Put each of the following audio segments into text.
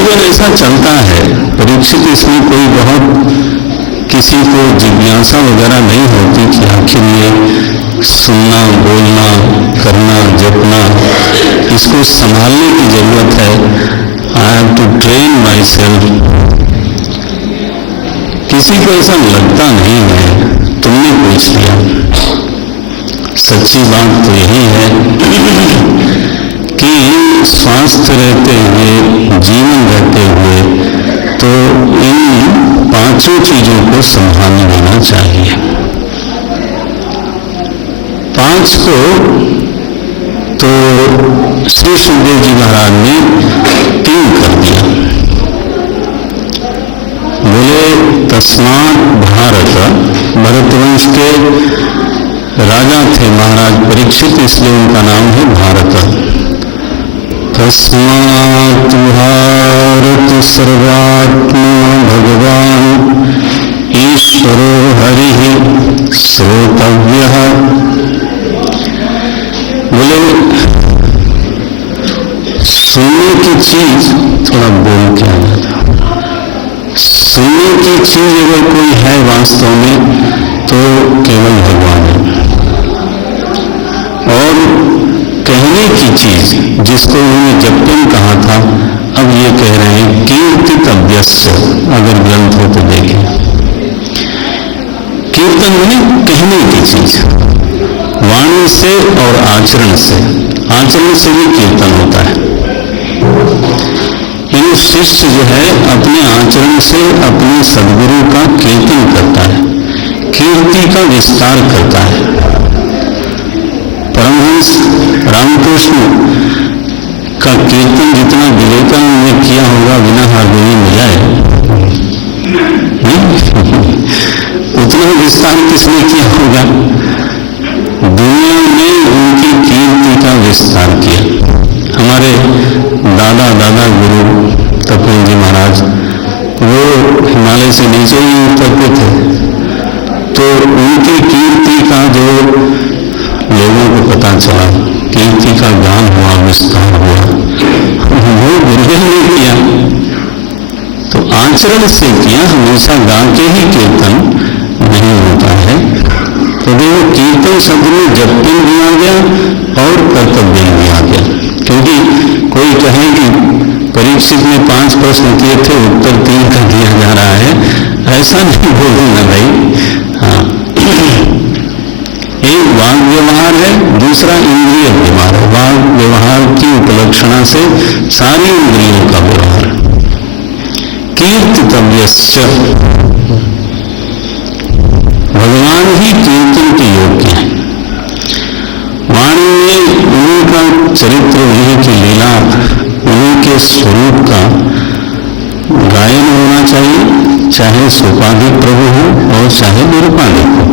जीवन ऐसा चलता है परीक्षित, इसमें कोई बहुत किसी को जिज्ञासा वगैरह नहीं होती कि आखिर ये सुनना, बोलना, करना, जपना, इसको संभालने की जरूरत है। I have to train myself. किसी को ऐसा लगता नहीं है, तुमने पूछ लिया। सच्ची बात तो यही है कि स्वास्थ्य रहते हुए, जीवन रहते हुए तो इन पांचों चीजों को संभाल लेना चाहिए। पांच को तो श्री सुखदेव जी महाराज ने 3 कर दिया। बोले तस्मात् भारत, भरतवंश के राजा थे महाराज परीक्षित, इसलिए उनका नाम है भारत। तस्मात् भारत सर्वात्मा भगवान ईश्वरो हरिः श्रोतव्यः। बोले सुनने की चीज, थोड़ा बोल के आ जाता, सुनने की चीज अगर कोई है वास्तव में तो केवल भगवान है। और कहने की चीज जिसको उन्होंने जपन कहा था, अब ये कह रहे हैं कीर्तितव्यस्य, अगर ग्रंथ हो तो देखें। कीर्तन में कहने की चीज, वाणी से और आचरण से, आचरण से भी कीर्तन होता है। यानी शिष्य जो है अपने आचरण से अपने सद्गुरु का कीर्तन करता है, कीर्ति का विस्तार करता है। परमहंस रामकृष्ण का कीर्तन जितना विवेकानंद ने किया होगा बिना हारमोनी मिलाए, उतना विस्तार किसने किया होगा? दुनिया में उनकी कीर्ति का विस्तार किया। हमारे दादा गुरु तपोवन जी महाराज, वो हिमालय से नीचे ही उतरते थे, तो उनकी कीर्ति का जो लोगों को पता चला, कीर्ति का गान हुआ, विस्तार हुआ, वो गुरुदेव ने किया तो आचरण से किया। हमेशा गा के ही कीर्तन नहीं होता है। तो देखो कीर्तन शब्द में जपन भी आ गया और कर्तव्य भी आ गया। क्योंकि कोई कहे कि परीक्षित में 5 प्रश्न किए थे, उत्तर 3 का दिया जा रहा है, ऐसा नहीं बोलूंगा भाई। हाँ, एक वाग व्यवहार है, दूसरा इंद्रिय व्यवहार है। वाग व्यवहार की उपलक्षणा से सारी इंद्रियों का व्यवहार। कीर्तितव्यश्च, भगवान ही कीर्तन के योग्य है। वाणी में उनका चरित्र, उनकी लीला, उनके स्वरूप का गायन होना चाहिए, चाहे सोपाधिक प्रभु हो और चाहे निरुपाधिक हो।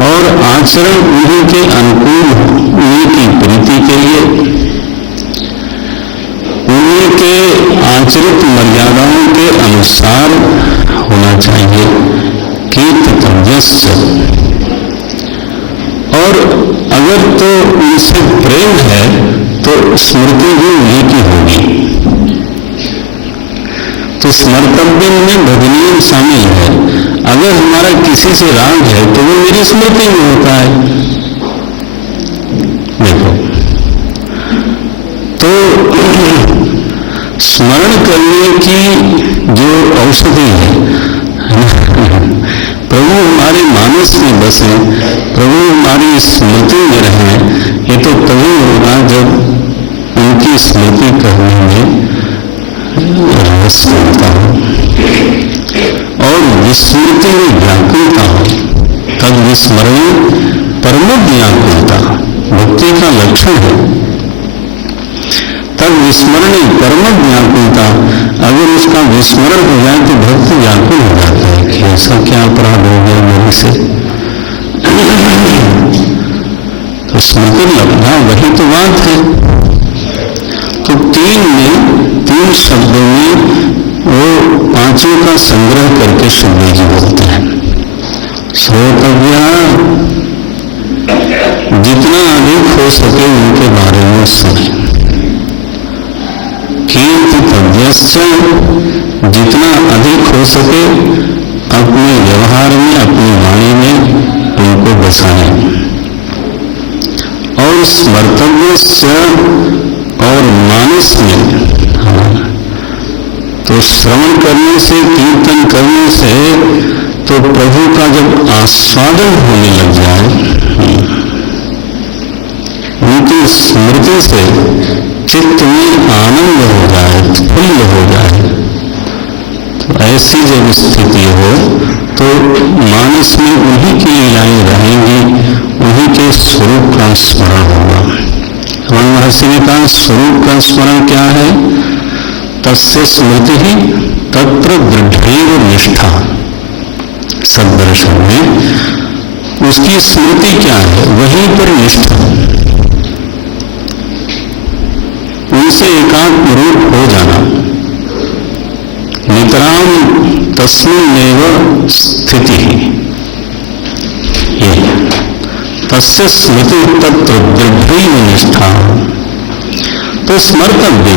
और आचरण उन्हीं के अनुकूल हो, उन्हीं की प्रीति के लिए, उन्हीं के आचरित मर्यादाओं के अनुसार होना चाहिए। कीर्तितव्यश्च, और अगर तो उनसे प्रेम है तो स्मृति भी उन्हीं की होगी। तो स्मर्तव्य में भजनीय शामिल है। अगर हमारा किसी से राग है तो वो मेरी स्मृति में होता है। देखो, तो स्मरण करने की जो औषधि है, प्रभु हमारे मानस में बसे, प्रभु हमारी स्मृति में रहे, ये तो तभी होगा जब उनकी स्मृति करने में रस मिलता हो और विस्मृति में व्याकुलता हो। तब विस्मरण परमोद व्याकुलता भक्ति का लक्षण है। तब विस्मरण परमोद व्याकुलता, अगर उसका विस्मरण हो जाए तो भक्त व्याकुल हो जाता है कि ऐसा क्या अपराध हो गया मेरे से। तो स्मृति लब्धा वही तो बात है। तो 3 शब्दों में वो 5 का संग्रह करके सुखदेव जी बोलते हैं। श्रोतव्य, जितना अधिक हो सके उनके बारे में सुने। कीर्तितव्य, और स्मर्तव्य और मानस में, तो श्रवण करने से, कीर्तन करने से तो प्रभु का जब आस्वादन होने लग जाए, उनकी स्मृति से चित्त में आनंद हो जाए, फुल्ल हो जाए, तो ऐसी जब स्थिति हो तो मानस में उन्हीं की लीलाएं रहेंगी, उन्हीं के स्वरूप का स्मरण होगा। रमण महर्षि ने कहा स्वरूप का स्मरण क्या है? तस्य स्मृति ही तत्र दृढ़ैव निष्ठा। सद्दर्शन में उसकी स्मृति क्या है? वहीं पर निष्ठा, उनसे एकात्म रूप हो जाना। नितराम तस्मिन्नेव स्थिति, ये तस्य स्मृति तत्र दृढ़ैव निष्ठा। तो स्मर्तव्य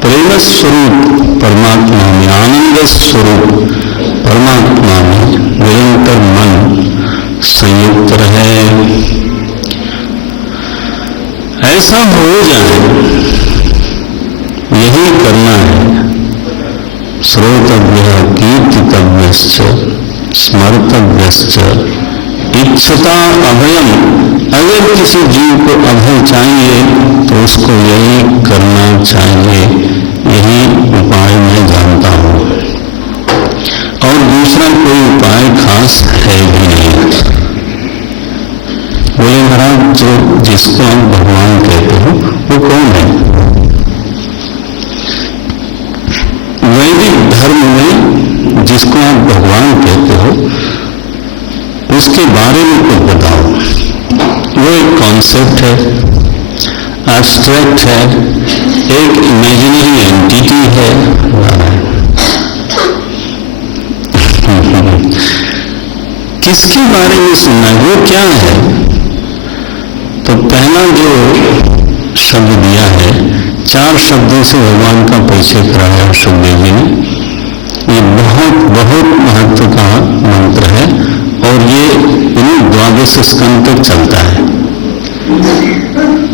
प्रेम स्वरूप परमात्मा में, आनंद स्वरूप परमात्मा में निरंतर मन संयुक्त रहे, ऐसा हो जाए, यही करना है। श्रोतव्य कीर्तितव्यश्च स्मर्तव्यश्च इच्छता अभयम। अगर किसी जीव को अभय चाहिए तो उसको यही करना चाहिए, यही उपाय मैं जानता हूं, और दूसरा कोई उपाय खास है भी नहीं। बोले महाराज, जो जिसको आप भगवान कहते हो वो कौन है? वैदिक धर्म में जिसको आप भगवान कहते हो उसके बारे में कुछ बताओ। वो एक कॉन्सेप्ट है, एब्स्ट्रैक्ट है, एक इमेजिनरी एंटिटी है। किसके बारे में सुनना है? वो क्या है? तो पहला जो शब्द दिया है, 4 शब्दों से भगवान का परिचय कराया सुखदेव जी ने। ये बहुत बहुत महत्व का मंत्र है और ये 12 स्कंद तक चलता है।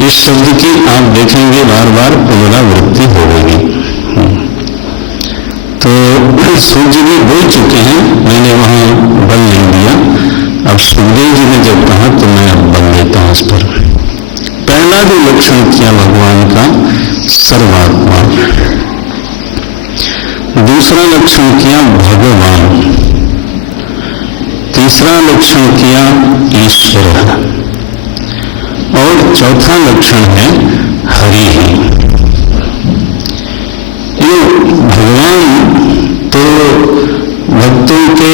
इस शब्द की आप देखेंगे बार बार पुनरावृत्ति होगी। तो सूर्य जी बोल चुके हैं, मैंने वहां बल नहीं दिया। अब सुखदेव जी ने जब कहा तो मैं अब बल देता हूं इस पर। पहला जो लक्षण किया भगवान का सर्वात्मा, दूसरा लक्षण किया भगवान, तीसरा लक्षण किया ईश्वर, और चौथा लक्षण है हरि ही। ये भगवान तो भक्तों के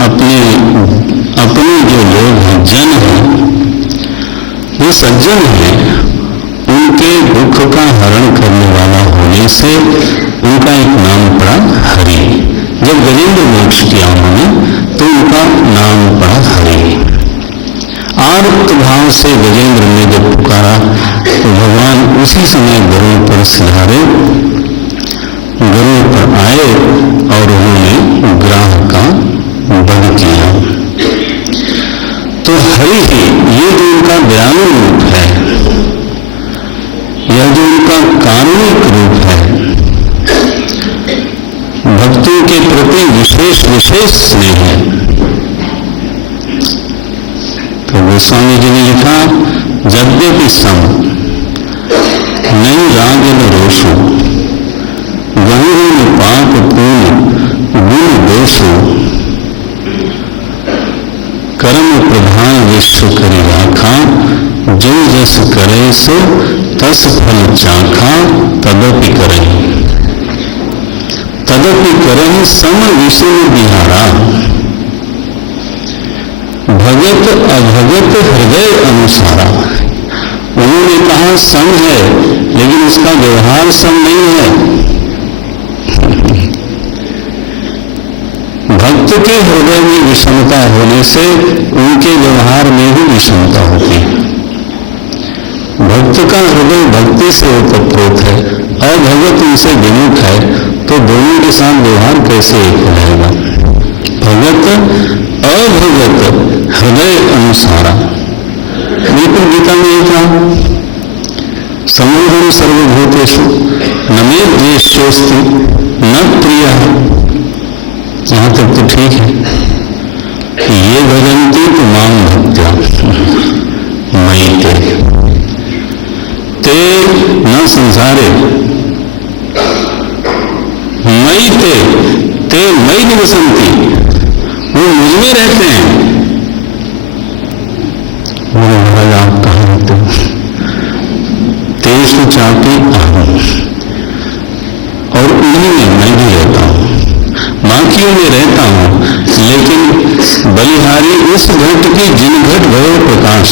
अपने जो लोग हैं, जन हैं, ये सज्जन हैं, उनके दुख का हरण करने वाला होने से उनका एक नाम पड़ा हरि। जब गजेंद्र मोक्ष किया उन्होंने तो उनका नाम पड़ा हरि। आर्त भाव से गजेंद्र ने जब पुकारा तो भगवान उसी समय गरुड़ पर सिधारे, गरुड़ पर आए और उन्होंने ग्राह का वध किया। तो हरि ही, ये जो उनका दयालु रूप है, यह जो उनका कारुणिक रूप है, भक्तों के प्रति विशेष विशेष स्नेह है। तो गोस्वामी जी ने लिखा, यद्यपि सम नहीं राग न रोषो, गहुन पाप पूर्ण गुण दोषो, कर्म प्रधान विश्व करी राखा, जो जस करे सो तस फल चाखा, तदपि करहि सम विषय बिहारा, भगत अभगत हृदय अनुसारा। उन्होंने कहा सम है, लेकिन उसका व्यवहार सम नहीं है। भक्त के हृदय में विषमता होने से उनके व्यवहार में भी विषमता होती है। भक्त का हृदय भक्ति से ओतप्रोत है, अभगत उनसे विमुख है, तो दोनों के साथ व्यवहार कैसे एक हो जाएगा? भगत अभगत हृदय अनुसारा, बिल्कुल गीता में ये कहा, समोहन सर्वभूतेषु न मे द्वेष्योऽस्ति न प्रियः। यहां तक तो ठीक है। ये भजन्ति तो मां भक्त्या मयि ते न संसारे मयि ते मयि निवसन्ति। वो मुझ में रहते हैं। बोले महाराज आप कहाँ रहते हो? तेषु चापि अहम्, और उन्हीं में मैं भी रहता हूँ, बाकियों में रहता हूँ, लेकिन बलिहारी उस घट की जिन घट भयो प्रकाश।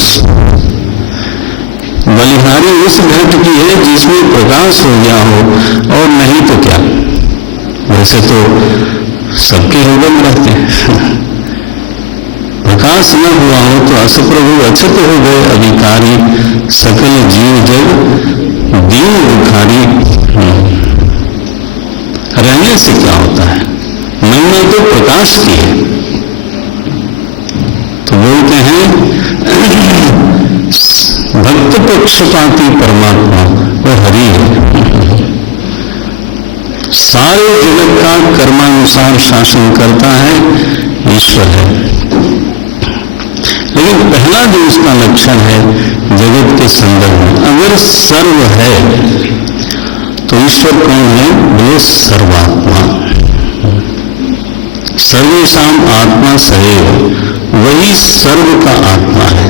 बलिहारी उस घट की है जिसमें प्रकाश हो गया हो, और नहीं तो क्या। वैसे तो सबके हृदय में रहते हैं। प्रकाश न हुआ हो तो असप्रभु अछत हो गए अभिकारी, सकल जीव जग दीन बुखारी। रहने से क्या होता है? महिमा तो प्रकाश की है। तो बोलते हैं भक्त पक्षपाती परमात्मा वो हरि है। सारे जगत का कर्मानुसार शासन करता है, ईश्वर है। लेकिन पहला जो उसका लक्षण है जगत के संदर्भ में, अगर सर्व है तो ईश्वर कौन है? वो सर्वात्मा। सर्वेषाम आत्मा सदैव, वही सर्व का आत्मा है।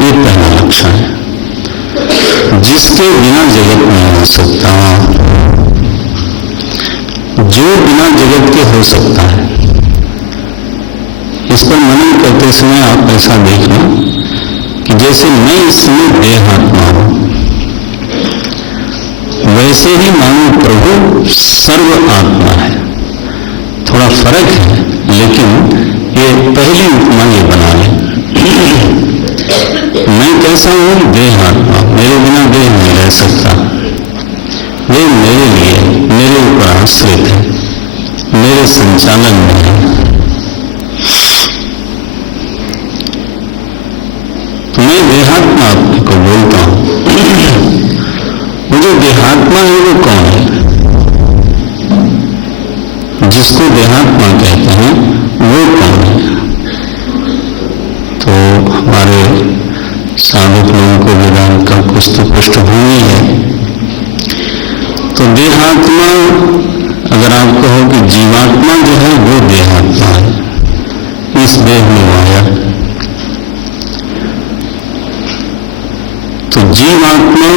ये पहला लक्षण है, जिसके बिना जगत नहीं हो सकता, जो बिना जगत के हो सकता है। इस पर मनन करते समय आप ऐसा देखना कि जैसे मैं इसमें देहात्मा हूं, वैसे ही मानो प्रभु सर्व आत्मा है। थोड़ा फर्क है, लेकिन ये पहली उपमा ये बना लें। मैं कैसा हूं? देहात्मा, मेरे बिना देह नहीं रह सकता। वे मेरे लिए, मेरे ऊपर आश्रित है, मेरे संचालन में है। तो मैं देहात्मा को बोलता हूं। वो जो देहात्मा है वो कौन है? जिसको देहात्मा कहते हैं वो कौन है? तो हमारे साधक लोगों को वेदांत का कुछ तो पृष्ठभूमि है। तो देहात्मा, अगर आप कहो कि जीवात्मा जो है वो देहात्मा है, इस देह में माया। तो जीवात्मा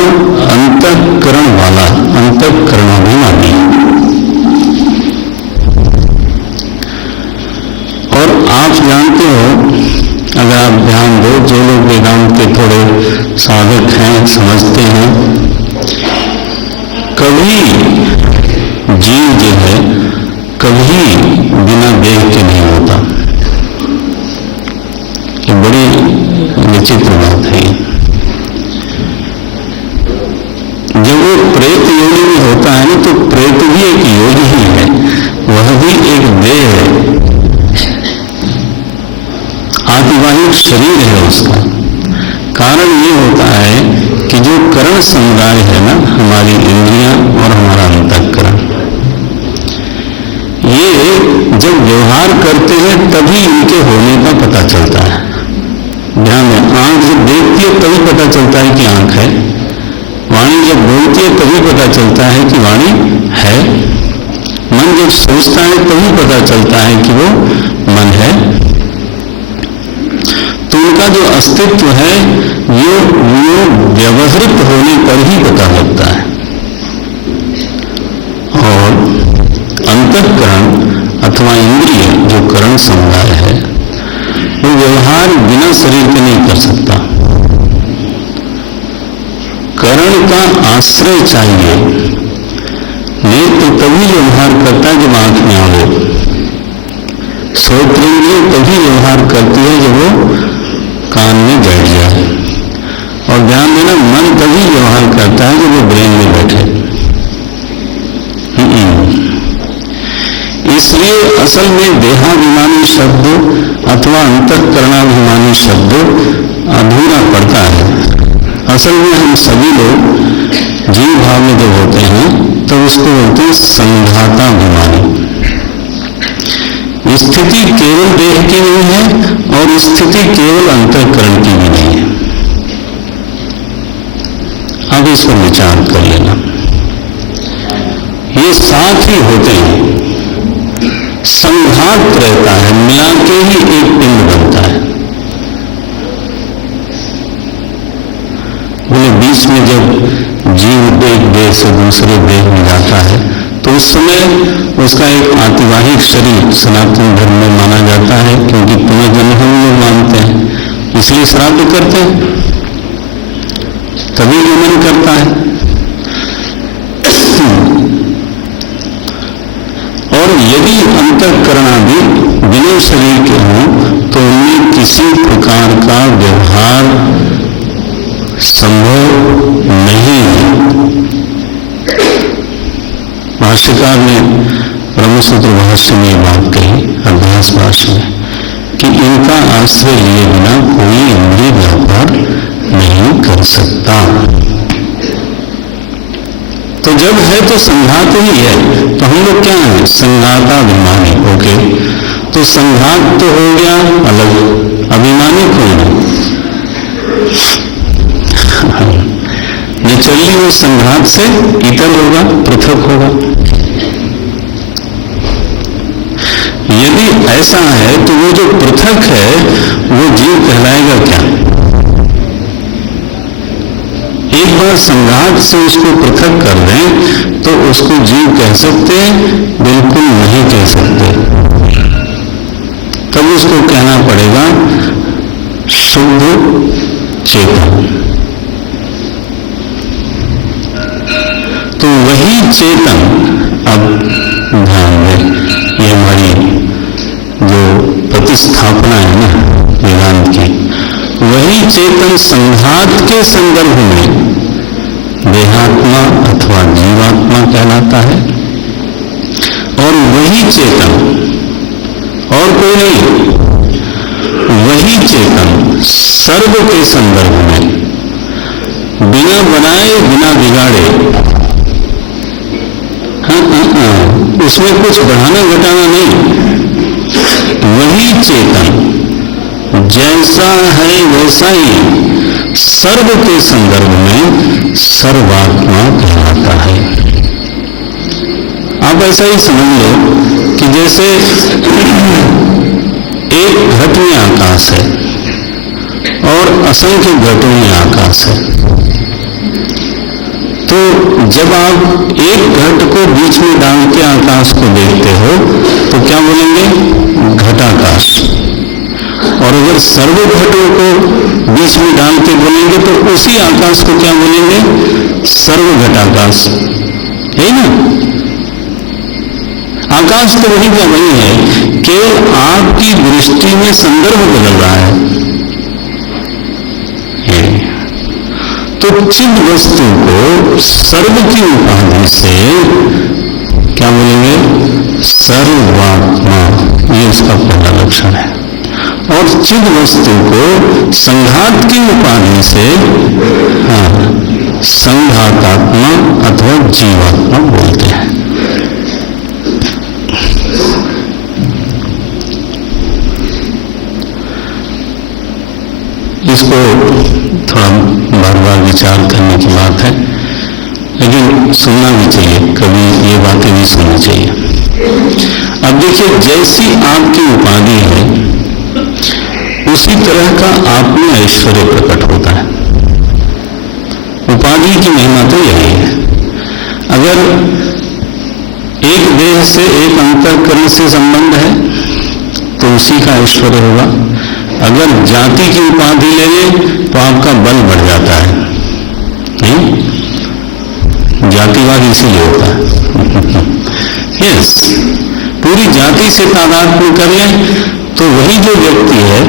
अंतःकरण वाला, अंतःकरणाभिमानी। और आप जानते हो, अगर आप ध्यान दो, जो लोग वेदांत के थोड़े साधक हैं, समझते हैं, कभी जीव जो है कभी बिना देह के नहीं होता। ये बड़ी विचित्र बात है। जब वो प्रेत योनि में होता है ना, तो प्रेत भी एक योनि ही है, वह भी एक देह है, आतिवाहिक शरीर है उसका। कारण ये होता है कि जो करण समुदाय है ना, हमारी इंद्रियां और हमारा अंतःकरण, ये जब व्यवहार करते हैं तभी इनके होने का पता चलता है। ध्यान दें, आंख जब देखती है तभी पता चलता है कि आंख है। वाणी जब बोलती है तभी पता चलता है कि वाणी है। मन जब सोचता है तभी पता चलता है कि वो मन है। तो उनका जो अस्तित्व है वो व्यवहृत होने पर ही पता लगता है। और अंतःकरण अथवा इंद्रिय जो करण समुदाय है, वो व्यवहार बिना शरीर के नहीं कर सकता। करण का आश्रय चाहिए। नेत्र तभी व्यवहार करता है जब आंख में आवे। श्रोत्रेंद्रिय तभी व्यवहार करती है जब वो कान में बैठ जाए। और ध्यान देना, मन तभी व्यवहार करता है जब वो ब्रेन में बैठे। इसलिए असल में देहाभिमानी शब्द अथवा अंतःकरणाभिमानी शब्द अधूरा पड़ता है। असल में हम सभी लोग जीव भाव में जब होते हैं तो उसको बोलते हैं संघाताभिमानी। स्थिति केवल देह की नहीं है और स्थिति केवल अंतःकरण की भी नहीं है। अब इस पर विचार कर लेना। ये साथ ही होते हैं, संघात रहता है, मिला के ही एक पिंड बनता है। बोले बीच में जब जीव एक देह से दूसरे देह में जाता है तो उस समय उसका एक आतिवाहिक शरीर सनातन धर्म में माना जाता है, क्योंकि पुनर्जन्म हम लोग मानते हैं, इसलिए श्राद्ध करते हैं, तभी गमन करता है। और यदि अंतःकरणादि बिना शरीर के हों तो उनमें किसी प्रकार का व्यवहार संभव नहीं है। भाष्यकार ने ब्रह्मसूत्र भाष्य में बात कही, अभ्यास भाष्य में, कि इनका आश्रय लिए बिना कोई इंद्रिय व्यापार नहीं कर सकता। तो जब है तो संघात ही है, तो हम लोग क्या है, संघाताभिमानी। ओके, तो संघात तो हो गया अलग, अभिमानी कौन है? नेचुरली वो संघात से इतर होगा, पृथक होगा। यदि ऐसा है तो वो जो पृथक है वो जीव कहलाएगा क्या? एक बार संघात से उसको पृथक कर दें तो उसको जीव कह सकते हैं? बिल्कुल नहीं कह सकते। तब उसको कहना पड़ेगा शुद्ध चेतन। तो वही चेतन, अब ध्यान दें, ये हमारी जो प्रतिस्थापना है ना वेदांत की, वही चेतन संघात के संदर्भ में देहात्मा अथवा जीवात्मा कहलाता है। और वही चेतन, और कोई नहीं, वही चेतन सर्व के संदर्भ में बिना बनाए बिना बिगाड़े, उसमें कुछ बढ़ाना घटाना नहीं, वही चेतन जैसा है वैसा ही सर्व के संदर्भ में सर्वात्मा कहलाता है। आप ऐसा ही समझ लो कि जैसे एक घट में आकाश है और असंख्य घटों में आकाश है, तो जब आप एक घट को बीच में डाल के आकाश को देखते हो तो क्या बोलेंगे? घटाकाश। और अगर सर्व घटों को बीच में डाल के बोलेंगे तो उसी आकाश को क्या बोलेंगे? सर्व घटाकाश, है ना? आकाश तो वही का वही है, केवल आपकी दृष्टि में संदर्भ बदल रहा है। तो चिद वस्तु को सर्व की उपाधि से क्या बोलेंगे? सर्वात्मा, ये उसका पहला लक्षण है। और चिद वस्तु को संघात की उपाधि से संघातात्मा अथवा जीवात्मा बोलते हैं। इसको थोड़ा बार बार विचार करने की बात है, लेकिन सुनना भी चाहिए, कभी ये बातें भी सुननी चाहिए। अब देखिए, जैसी आपकी उपाधि है उसी तरह का आप में ऐश्वर्य प्रकट होता है। उपाधि की महिमा तो यही है। अगर एक देह से एक अंतःकरण से संबंध है तो उसी का ऐश्वर्य होगा। अगर जाति की उपाधि ले लें तो आपका बल बढ़ जाता है, नहीं? जातिवाद इसीलिए होता है। यस, पूरी जाति से तादात्म्य कर लें तो वही जो व्यक्ति है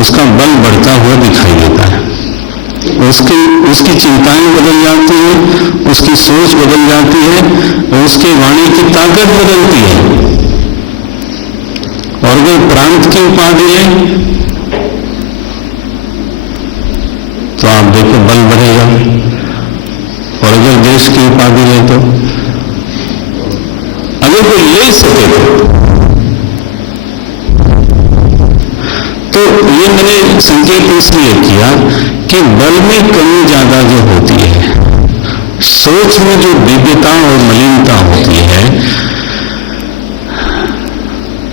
उसका बल बढ़ता हुआ दिखाई देता है। उसकी चिंताएं बदल जाती हैं, उसकी सोच बदल जाती है, और उसके वाणी की ताकत बदलती है। प्रांत की उपाधि लें तो आप देखो बल बढ़ेगा, और अगर देश की उपाधि ले तो अगर कोई ले सके तो ये मैंने संकेत इसलिए किया कि बल में कमी ज्यादा जो होती है, सोच में जो दिव्यता और मलिनता होती है,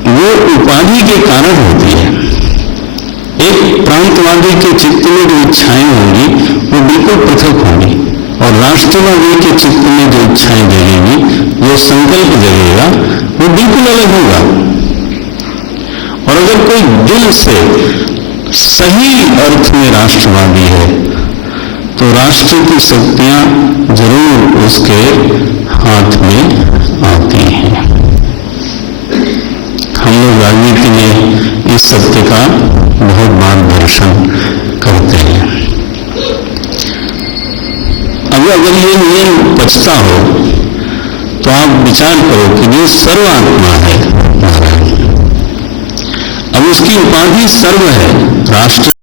वो उपाधि के कारण होती है। एक प्रांतवादी के चित्त में जो इच्छाएं होंगी वो बिल्कुल पृथक होंगी, और राष्ट्रवादी के चित्त में जो इच्छाएं जगेंगी, जो संकल्प जगेगा, वो बिल्कुल अलग होगा। और अगर कोई दिल से सही अर्थ में राष्ट्रवादी है तो राष्ट्र की शक्तियां जरूर उसके हाथ में आती हैं। हम लोग राजनीति में इस सत्य का बहुत मार्गदर्शन करते हैं। अगर ये नियम पचता हो तो आप विचार करो कि ये सर्वात्मा है नारायण, अब उसकी उपाधि सर्व है, राष्ट्र